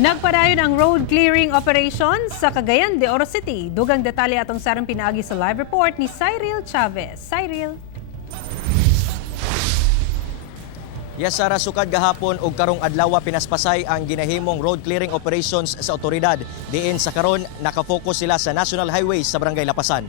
Nagpadayon ang road clearing operations sa Cagayan de Oro City. Dugang detalye atong sarang pinaagi sa live report ni Cyril Chavez. Cyril. Yes, Sara, sukad gahapon og karong adlaw pinaspasay ang ginahimong road clearing operations sa otoridad. Diin sa karon nakafocus sila sa National Highways sa Barangay Lapasan.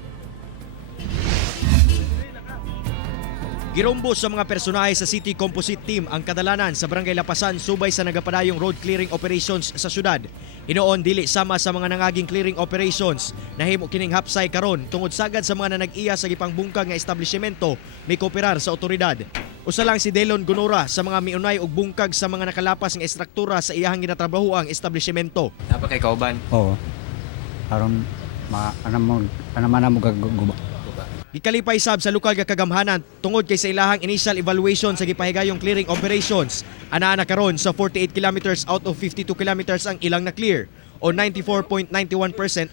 Girombo sa mga personahe sa City Composite Team ang kadalanan sa Barangay Lapasan subay sa nagapadayong road clearing operations sa syudad. Hinoon dili sama sa mga nangaging clearing operations nahimo kining hapsay karon tungod sagad sa mga nanag-iya sa gipangbungkag nga establishmento may kooperar sa otoridad. Usa lang si Delon Gonora sa mga miunay og bungkag sa mga nakalapas nga estruktura sa iyahang ginatrabahoang establishmento. Napa kay kauban? Oo. Aron ano mo gaguba. Gikalipay sab sa lokal nga kagamhanan tungod kay sa ilahang initial evaluation sa gipahigayong clearing operations. Ana karon sa 48 kilometers out of 52 kilometers ang ilang na clear o 94.91%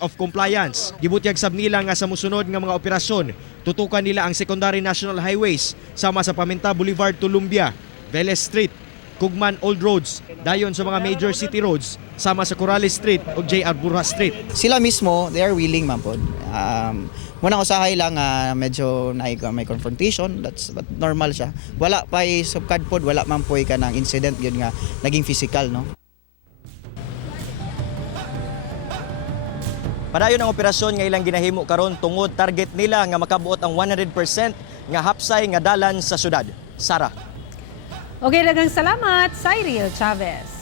of compliance. Gibutyag sab nila nga sa musunod nga mga operasyon, tutukan nila ang secondary national highways sama sa Paminta Boulevard to Lumbia, Velez Street, Kugman Old Roads, dayon sa mga major city roads sama sa Corrales Street o J.R. Burra Street. Sila mismo, they are willing man po. Munang usahay lang medyo may confrontation, but normal siya. Wala pa subkadpod, wala man po ka ng incident yun nga naging physical, no? Padayon ang operasyon nga ilang ginahimo karon tungod target nila nga makabuot ang 100% nga hapsay nga dalan sa syudad. Sara. Okay, daghang salamat, Cyril Chavez.